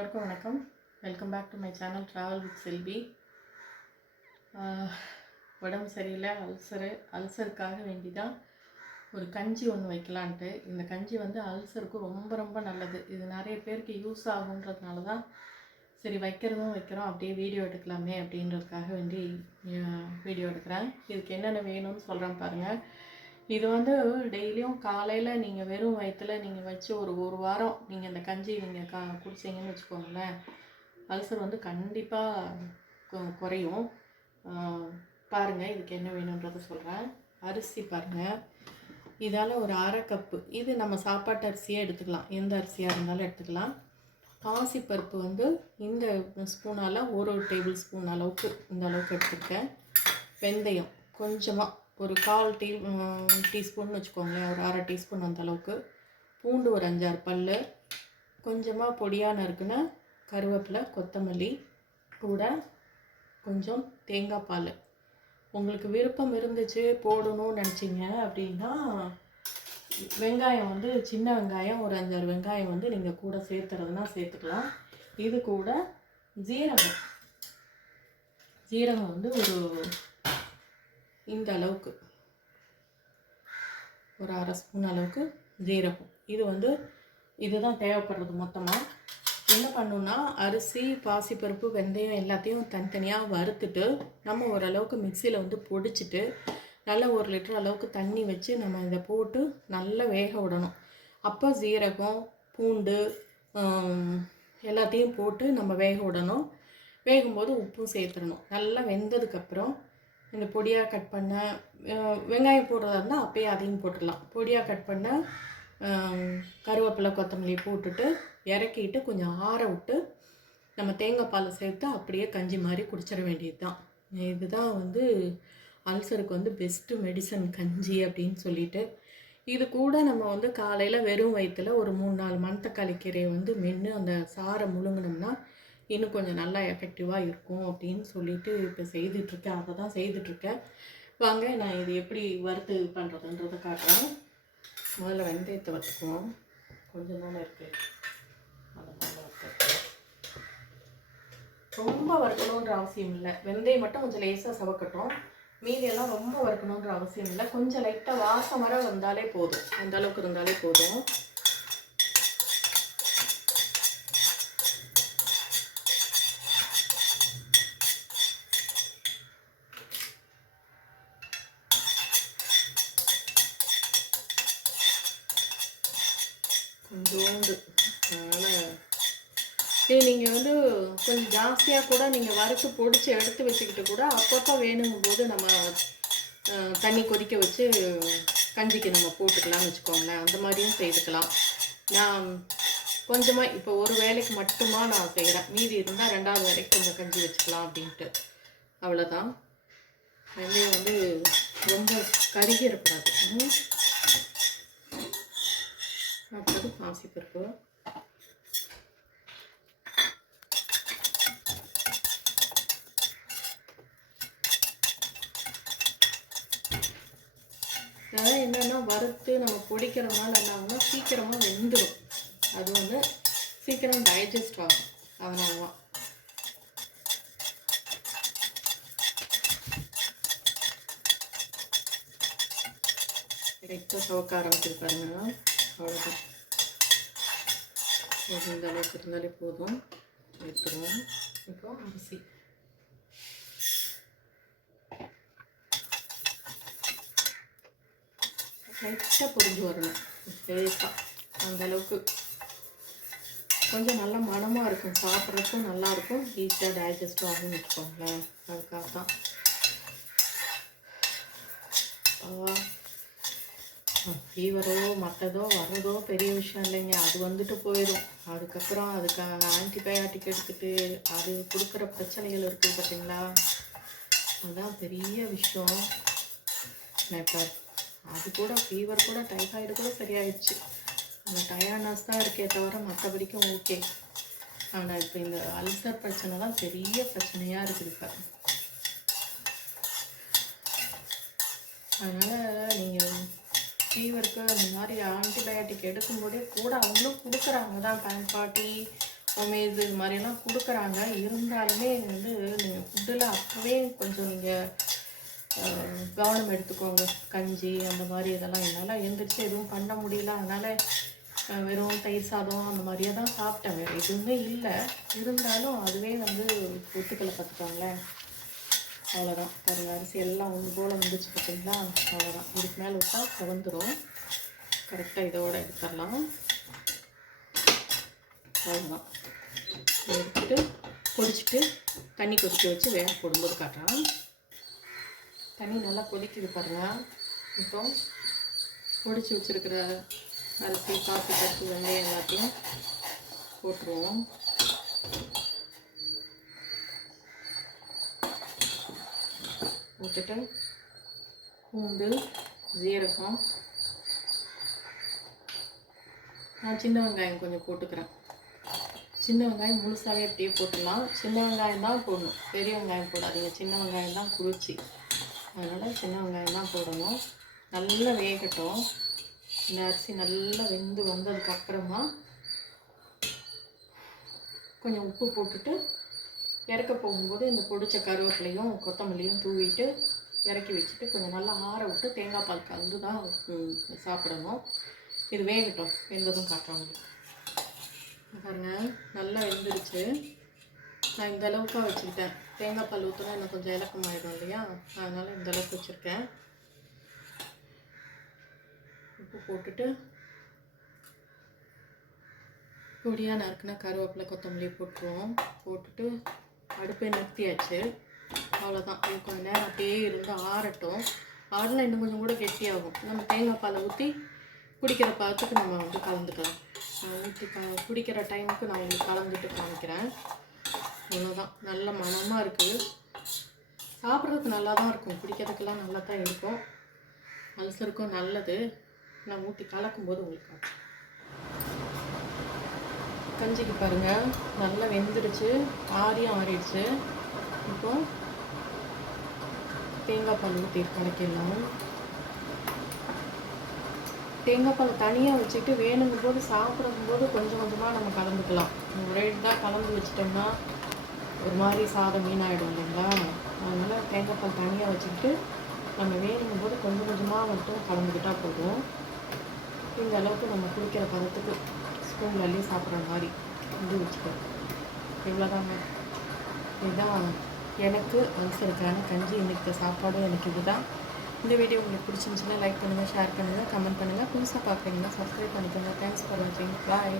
எல்லோருக்கும் வணக்கம். Welcome back to my channel travel with Selvi உடம்பு சரியில்லை அல்சரு அல்சருக்காக வேண்டி தான் ஒரு கஞ்சி ஒன்று வைக்கலான்ட்டு. இந்த கஞ்சி வந்து அல்சருக்கு ரொம்ப ரொம்ப நல்லது. இது நிறைய பேருக்கு யூஸ் ஆகுன்றதுனால தான் சரி வைக்கிறதும் வைக்கிறோம் அப்படியே வீடியோ எடுக்கலாமே அப்படின்றதுக்காக வேண்டி வீடியோ எடுக்கிறேன். இதுக்கு என்னென்ன வேணும்னு சொல்கிறேன் பாருங்கள் இது வந்து டெய்லியும் காலையில் நீங்கள் வெறும் வயிற்றுல நீங்கள் வச்சு ஒரு ஒரு வாரம் நீங்கள் இந்த கஞ்சி நீங்கள் கா குடிச்சீங்கன்னு வச்சுக்கோங்களேன் அல்சர் வந்து கண்டிப்பாக குறையும். பாருங்கள் இதுக்கு என்ன வேணுன்றதை சொல்கிறேன் அரிசி பாருங்கள் இதால் ஒரு அரை கப்பு. இது நம்ம சாப்பாட்டு அரிசியாக எடுத்துக்கலாம். எந்த அரிசியாக இருந்தாலும் எடுத்துக்கலாம். பாசிப்பருப்பு வந்து இந்த ஸ்பூனால் ஒரு டேபிள் ஸ்பூன் அளவுக்கு இந்த அளவுக்கு எடுத்துருக்கேன். வெந்தயம் கொஞ்சமாக ஒரு கால் டீ டீஸ்பூன் வச்சுக்கோங்களேன். ஒரு அரை டீஸ்பூன் அந்த அளவுக்கு. பூண்டு ஒரு அஞ்சாறு பல் கொஞ்சமாக பொடியாக நறுக்குன கருவேப்பிலை கொத்தமல்லி கூட கொஞ்சம் தேங்காய் பால். உங்களுக்கு விருப்பம் இருந்துச்சு போடணும்னு நினச்சிங்க அப்படின்னா வெங்காயம் வந்து சின்ன வெங்காயம் ஒரு அஞ்சாறு வெங்காயம் வந்து நீங்கள் கூட சேர்த்துறதுனா சேர்த்துக்கலாம். இது கூட ஜீரகம். ஜீரகம் வந்து ஒரு இந்த அளவுக்கு. ஒரு அரை ஸ்பூன் அளவுக்கு ஜீரகம். இது வந்து இதுதான் தேவைப்படுறது மொத்தமாக என்ன பண்ணுன்னா அரிசி பாசிப்பருப்பு வெந்தயம் எல்லாத்தையும் தனித்தனியாக வறுத்துட்டு நம்ம ஓரளவுக்கு மிக்சியில் வந்து பொடிச்சிட்டு நல்ல ஒரு லிட்டர் அளவுக்கு தண்ணி வச்சு நம்ம இதை போட்டு நல்லா வேக விடணும். அப்போ ஜீரகம் பூண்டு எல்லாத்தையும் போட்டு நம்ம வேக விடணும். வேகும்போது உப்பும் சேர்த்துடணும். நல்லா வெந்ததுக்கப்புறம் இந்த பொடியாக கட் பண்ண வெங்காயம் போடுறதா இருந்தால் அப்பயே அதையும் போட்டுடலாம். பொடியாக கட் பண்ண கருவேப்பிலை கொத்தமல்லி போட்டுட்டு இறக்கிட்டு கொஞ்சம் ஆற விட்டு நம்ம தேங்காய் பாலை சேர்த்து அப்படியே கஞ்சி மாதிரி குடிச்சிட வேண்டியது தான் இதுதான் வந்து அல்சருக்கு வந்து பெஸ்ட்டு மெடிசன் கஞ்சி அப்படின்னு சொல்லிட்டு. இது கூட நம்ம வந்து காலையில் வெறும் வயிற்றில் ஒரு மூணு நாலு மணத்தக்காளி கீரையை வந்து மென்று அந்த சாறை முழுங்கினோம்னா இன்னும் கொஞ்சம் நல்லா எஃபெக்டிவாக இருக்கும் அப்படின்னு சொல்லிட்டு இப்போ செய்துட்ருக்கேன் அதை தான் செய்துட்ருக்கேன் வாங்க நான் இது எப்படி வறுத்து பண்ணுறதுன்றதை காட்டுறேன். முதல்ல வெந்தயத்தை வறுத்துக்குவோம். கொஞ்சம் தானே இருக்குது அதை ரொம்ப வறுக்கணுன்ற அவசியம் இல்லை. வெந்தயம் மட்டும் கொஞ்சம் லேசாக சவக்கட்டும். மீதியெல்லாம் ரொம்ப வறுக்கணுன்ற அவசியம் இல்லை. கொஞ்சம் லைட்டாக வாசம் வர வந்தாலே போதும். அந்த அளவுக்கு இருந்தாலே போதும் கொஞ்சோண்டு அதனால் இது நீங்கள் வந்து கொஞ்சம் ஜாஸ்தியாக கூட நீங்கள் வறுத்து பொடிச்சு எடுத்து வச்சுக்கிட்டு கூட அப்பப்போ வேணுங்கும் போது நம்ம தண்ணி கொதிக்க வச்சு கஞ்சிக்கு நம்ம போட்டுக்கலாம்னு வச்சுக்கோங்களேன். அந்த மாதிரியும் செய்துக்கலாம். நான் கொஞ்சமாக இப்போ ஒரு வேலைக்கு மட்டுமா நான் செய்கிறேன் மீதி இருந்தால் ரெண்டாவது வேலைக்கு கொஞ்சம் கஞ்சி வச்சுக்கலாம் அப்படின்ட்டு. அவ்வளோதான் வெந்தயம் வந்து ரொம்ப கருகி ம். அப்புறம் பாசிப்பருப்பு. என்னென்னா வறுத்து நம்ம பொடிக்கிறதுனால என்ன சீக்கிரமாக வெந்துடும் அது வந்து சீக்கிரம் டைஜஸ்ட் ஆகும். அதனால தான் லைட்டாக சவக்க ஆரம்பிச்சிருப்பாருங்க. அவ்வளோதான் இந்த அளவுக்கு இருந்தாலே போதும். எடுத்துருவோம். இப்போ அரிசி. லைட்டாக பொரிஞ்சு வரணும். லேசாக அந்தளவுக்கு கொஞ்சம் நல்ல மனமாக இருக்கும். சாப்பிட்றதுக்கும் நல்லாயிருக்கும் ஈஸியாக டைஜஸ்ட் ஆகும்னு வச்சுக்கோங்களேன். அதுக்காக தான். ஃபீவரோ மற்றதோ வர்றதோ பெரிய விஷயம் இல்லைங்க. அது வந்துட்டு போயிடும் அதுக்கப்புறம் அதுக்காக ஆன்டிபயாட்டிக் எடுத்துகிட்டு அது கொடுக்குற பிரச்சனைகள் இருக்குது பார்த்தீங்களா அதுதான் பெரிய விஷயம். நான் இப்போ அது கூட ஃபீவர் கூட டைஃபாய்டு கூட சரியாயிடுச்சு அந்த டயர்னஸ் தான் இருக்கே தவிர மற்றபடிக்கும் ஓகே ஆனால் இப்போ இந்த அல்சர் பிரச்சனை தான் பெரிய பிரச்சனையாக இருக்குது இப்போ. அதனால் நீங்கள் ஃபீவருக்கு அந்த மாதிரி ஆன்டிபயோட்டிக் எடுக்கும்போதே கூட அவங்களும் கொடுக்குறாங்க. தான் பேன்பாட்டி ஹோம்மேடு இது மாதிரியெல்லாம் கொடுக்குறாங்க. இருந்தாலுமே வந்து நீங்கள் ஃபுட்டில் அப்போவே கொஞ்சம் நீங்கள் கவனம் எடுத்துக்கோங்க. கஞ்சி அந்த மாதிரி இதெல்லாம் என்னால் எழுந்திரிச்சு எதுவும் பண்ண முடியல. அதனால் வெறும் தயிர் சாதம் அந்த மாதிரியே தான் சாப்பிட்டேன். வேறு எதுவுமே இல்லை. இருந்தாலும் அதுவே வந்து ஒத்துக்கலை பார்த்துக்கோங்களேன். அவ்வளோதான் பாருங்கள் அரிசி எல்லாம் ஒன்று போல் வந்துச்சு பார்த்தீங்களா? அவ்வளோதான் இதுக்கு மேலே விட்டா கவந்துடும் கரெக்டாக இதோட எடுத்துடலாம். அவ்வளோதான் எடுத்துட்டு கொதிச்சுட்டு தண்ணி கொதிக்க வச்சு வேக போடும்போது காட்டுறான் தண்ணி நல்லா கொதிக்குது பாருங்கள் இப்போ பொடிச்சு வச்சிருக்கிற அரிசி காசு கட்டு வெந்தயம் எல்லாத்தையும் போட்டுருவோம். போட்டுட்டு பூண்டு ஜீரகம். நான் சின்ன வெங்காயம் கொஞ்சம் போட்டுக்கிறேன். சின்ன வெங்காயம் முழுசாவே அப்படியே போட்டுடலாம். சின்ன வெங்காயம் தான் போடணும். பெரிய வெங்காயம் போடாதீங்க. சின்ன வெங்காயம் தான் குளிர்ச்சி. அதனால் சின்ன வெங்காயம் தான் போடணும். நல்லா வேகட்டும். இந்த அரிசி நல்லா வெந்து வந்ததுக்கப்புறமா கொஞ்சம் உப்பு போட்டுட்டு இறக்க போகும்போது இந்த பொடிச்ச கருவேப்பிலையும் கொத்தமல்லியும் தூவிட்டு இறக்கி வச்சுட்டு கொஞ்சம் நல்லா ஆற விட்டு தேங்காய் பால் கலந்து தான் சாப்பிடணும். இது வேகட்டும். வெந்ததும் காட்டுறேன் பாருங்கள் நல்லா வெந்துருச்சு. நான் இந்த அளவுக்காக வச்சுக்கிட்டேன் தேங்காய் பால் ஊற்றினா இன்னும் கொஞ்சம் இலக்கமாயிடும் இல்லையா? அதனால் இந்த அளவுக்கு வச்சுருக்கேன். உப்பு போட்டுட்டு பொடியாக நறுக்குனா கருவேப்பிலை கொத்தமல்லி போட்டுருவோம். போட்டுட்டு அடுப்பை நிறுத்தியாச்சு. அவ்வளோதான் இது கொஞ்சம் நேரம் அப்படியே இருந்து ஆறட்டும். ஆறினா இன்னும் கொஞ்சம் கூட கெட்டியாகும். நம்ம தேங்காய் பாலை ஊற்றி குடிக்கிற பழத்துக்கு நம்ம வந்து கலந்துக்கலாம். ஊற்றி க குடிக்கிற டைமுக்கு நான் உங்களுக்கு கலந்துட்டு காமிக்கிறேன். அவ்வளோதான் நல்ல மணமாக இருக்குது சாப்பிட்றதுக்கு நல்லா தான் இருக்கும். குடிக்கிறதுக்கெல்லாம் நல்லா தான் இருக்கும். அல்சருக்கும் நல்லது. நான் ஊற்றி கலக்கும்போது உங்களுக்கு கஞ்சிக்கு பாருங்கள் நல்லா வெந்துடுச்சு. ஆரியும் ஆறிடுச்சு. இப்போ தேங்காய் பால் ஊற்றி கலக்கிடலாம். தேங்காய் பால் தனியாக வச்சுட்டு வேணுங்கும் போது சாப்பிடும் போது கொஞ்சம் கொஞ்சமாக நம்ம கலந்துக்கலாம் ஒரே கலந்து வச்சிட்டோம்னா ஒரு மாதிரி சாதம் வீணாகிடும் இல்லைங்களா? அதனால் தேங்காய் பால் தனியாக வச்சுக்கிட்டு நம்ம வேணுங்கும் போது கொஞ்சம் கொஞ்சமாக மட்டும் கலந்துக்கிட்டால் போதும். இந்த அளவுக்கு நம்ம குடிக்கிற பதத்துக்கு ஸ்பூன் அள்ளி சாப்பிட்ற மாதிரி வந்து வச்சுக்கோங்க இவ்வளோதாங்க இதுதான் எனக்கு அல்சருக்கான கஞ்சி. இன்றைக்கு சாப்பாடும் எனக்கு இதுதான். இந்த வீடியோ உங்களுக்கு பிடிச்சிருந்துச்சுன்னா லைக் பண்ணுங்கள் ஷேர் பண்ணுங்கள் கமெண்ட் பண்ணுங்கள் புதுசாக பார்க்குறீங்கன்னா சப்ஸ்கிரைப் பண்ணிக்கோங்க. தேங்க்ஸ் ஃபார் வாட்சிங் பாய்